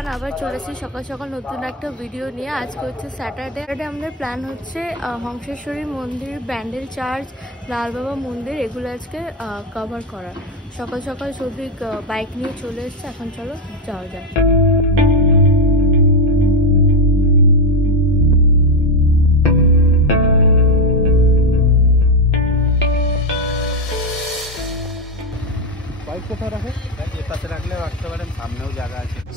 Everyone, আবার চলেছি সকাল সকাল নতুন একটা ভিডিও নিয়ে। আজকে হচ্ছে স্যাটারডে। আমাদের প্ল্যান হচ্ছে হংসেশ্বরী মন্দির, ব্যান্ডেল চার্চ, লালবাবা মন্দির এগুলো আজকে কভার করা। সকাল সকাল সৌভিক বাইক নিয়ে চলে এসছে। এখন চলো যাওয়া যাক।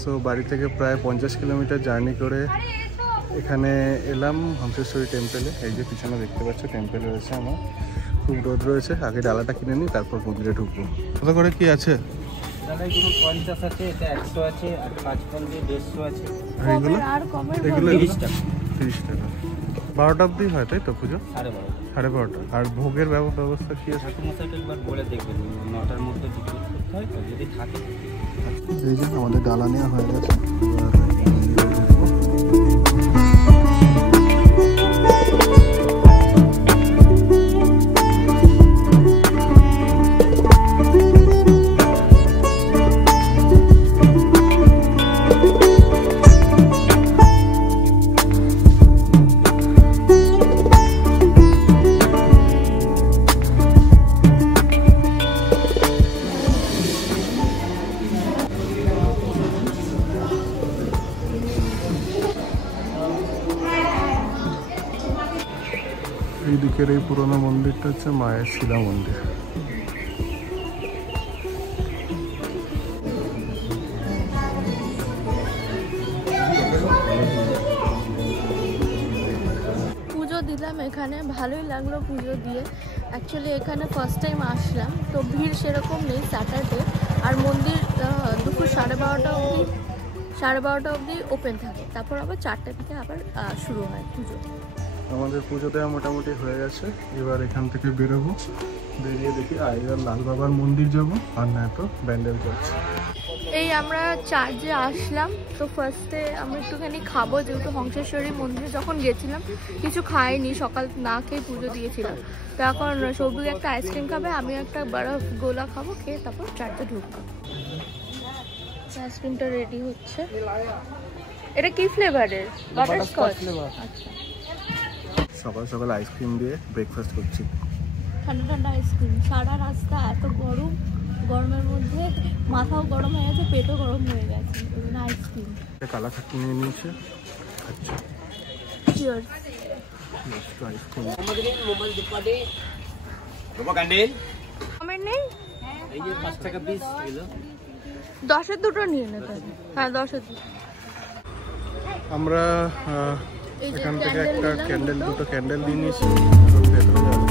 সো বাড়ি থেকে প্রায় 50 কিলোমিটার জার্নি করে এখানে এলাম হংসেশ্বরী টেম্পেলে। এই যে পিছনে দেখতে পাচ্ছ টেম্পেল রয়েছে। আমার খুব রোদ রয়েছে, আগে ডালাটা কিনে নিই, তারপর মন্দিরে ঢুকবো। কত করে কি আছে? ডালাগুলো 50 আছে, এটা 100 আছে, আর 5 পন দিয়ে 150 আছে। এগুলো 30 টাকা। 12টা অবধি হয় তাই তো পুজো? 12:30। আর ভোগের ব্যবস্থা কি আছে? একবার বলে দেখবেন 9টার মধ্যে টিকিট করতে হয়, যদি থাকে। এই যে আমাদের ডালা নেওয়া হয়ে গেছে। এই দিকের এই পুরোনো মন্দিরটা হচ্ছে মায়ের শিলা মন্দির। পুজো দিলাম এখানে, ভালোই লাগলো পুজো দিয়ে। অ্যাকচুয়ালি এখানে ফার্স্ট টাইম আসলাম, তো ভিড় সেরকম নেই স্যাটারডে। আর মন্দির দুপুর 12:30 অবধি ওপেন থাকে, তারপর আবার 4টে থেকে আবার শুরু হয় পুজো। আমাদের পুজো দেওয়া মোটামুটি হয়ে গেছে। এবার এখান থেকে বেরোবো, বেরিয়ে দেখি এবার লাল বাবার মন্দির যাবো, আর না তো ব্যান্ডেল চার্চ। এই আমরা চার্চে আসলাম, তো ফার্স্টে আমরা একটুখানি খাবো, যেহেতু হংসেশ্বরী মন্দিরে যখন গেছিলাম কিছু খাইনি, সকাল না খেয়ে পুজো দিয়েছিলাম। তো এখন সৌভিক একটা আইসক্রিম খাবে, আমি একটা বরফ গোলা খাবো, খেয়ে তারপর চার্চে ঢুকবো। আইসক্রিমটা রেডি হচ্ছে। এটা কি ফ্লেভারের? বাটারস্কচ। আচ্ছা, সকাল সকাল আইসক্রিম দিয়ে ব্রেকফাস্ট করছি। ঠান্ডা ঠান্ডা আইসক্রিম। সারা রাস্তা এত গরম, গরমের মধ্যে মাথাও গরম হয়ে গেছে, পেটও গরম হয়ে গেছে, ওই জন্য আইসক্রিম। কালা খাটনি নিয়ে নিয়েছে। আচ্ছা, চিয়ার্স। আইসক্রিম আমার নেই, এই যে 5 টাকা পিস এগুলো 10-এর দুটো নিয়ে নিতে। হ্যাঁ, 10-এর দুটো। আমরা এখান থেকে একটা ক্যান্ডেল, দুটো ক্যান্ডেল নিয়ে নিয়েছি। ভেতরে যাবো।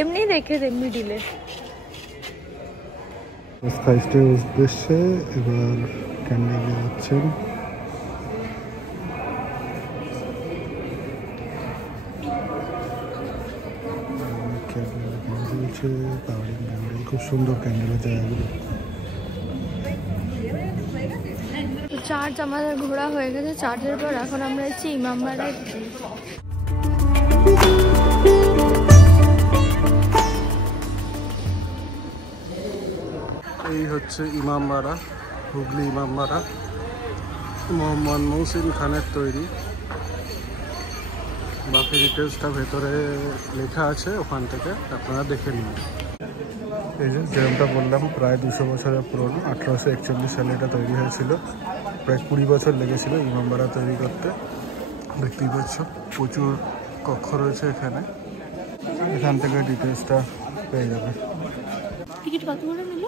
এমনি রেখে দে মিডিলে। স্কাইস্টের উদ্দেশ্যে এবার ক্যান্ডেল যাচ্ছেন। খুব সুন্দর ক্যান্ডেলের জায়গাগুলো। চার্চ আমাদের ঘোরা হয়ে গেছে। চার্চের পর এখন আমরা এসেছি ইমামবাড়ায়। এই হচ্ছে ইমামবাড়া, হুগলি ইমামবাড়া, মোহাম্মদ মহসিন খানের তৈরি। বাকি ডিটেলসটা ভেতরে লেখা আছে, ওখান থেকে আপনারা দেখে নিন। এই যে যেমনটা বললাম, প্রায় 200 বছরের পুরনো। 1841 সালে এটা তৈরি হয়েছিল। প্রায় 20 বছর লেগেছিল ইমামবাড়া তৈরি করতে। দেখতেই পাচ্ছ প্রচুর কক্ষ রয়েছে এখানে। এখান থেকে ডিটেলসটা পেয়ে যাবে। টিকিট কত করে নিল?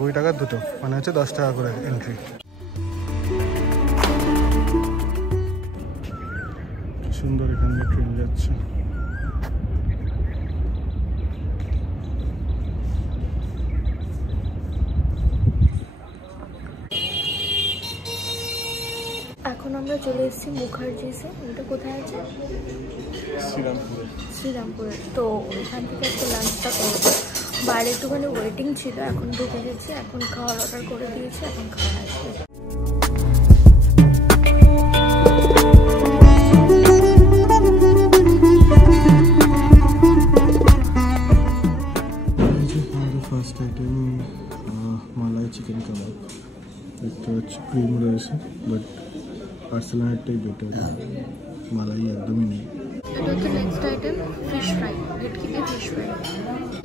20 টাকার দুটো, মানে হচ্ছে 10 টাকা করে এন্ট্রি। সুন্দর এখান দিয়ে ট্রেন যাচ্ছে। এখন আমরা চলে এসেছি মুখার্জিসে। এটা কোথায় আছে? শ্রীরামপুরে। শ্রীরামপুরে। তো এখান থেকে একটা লাঞ্চটা করবো। বাইরে একটুখানি ওয়েটিং ছিল, এখন ঢুকে গেছে, এখন খাওয়ার অর্ডার করে দিয়েছে, এখন খাওয়া আসবে। ফার্স্ট আইটেম মালাই চিকেন কাবাব, একটা হচ্ছে ক্রিম রয়েছে, বাট পার্সেলারটাই বেটার, মালাই একদমই নেই। এটা হচ্ছে নেক্সট আইটেম, ফিশ ফ্রাই, ভেটকিতে ফিশ ফ্রাই।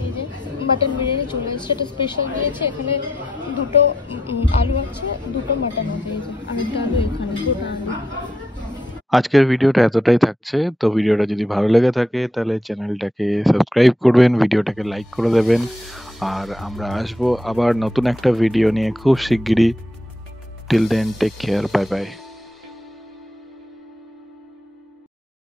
এই যে মাটন বিরিয়ানি চলে এসেছে, এটা স্পেশাল দিয়েছে, এখানে দুটো আলু আছে, দুটো মাটন আছে, এই যে আরেকটা আলু এখানে, গোটা আলু। আজকের ভিডিওটা এতটাই থাকছে। তো ভিডিওটা যদি ভালো লেগে থাকে তাহলে চ্যানেলটাকে সাবস্ক্রাইব করবেন, ভিডিওটাকে লাইক করে দেবেন, আর আমরা আসবো আবার নতুন একটা ভিডিও নিয়ে খুব শিগগিরই। Till then take care, bye by.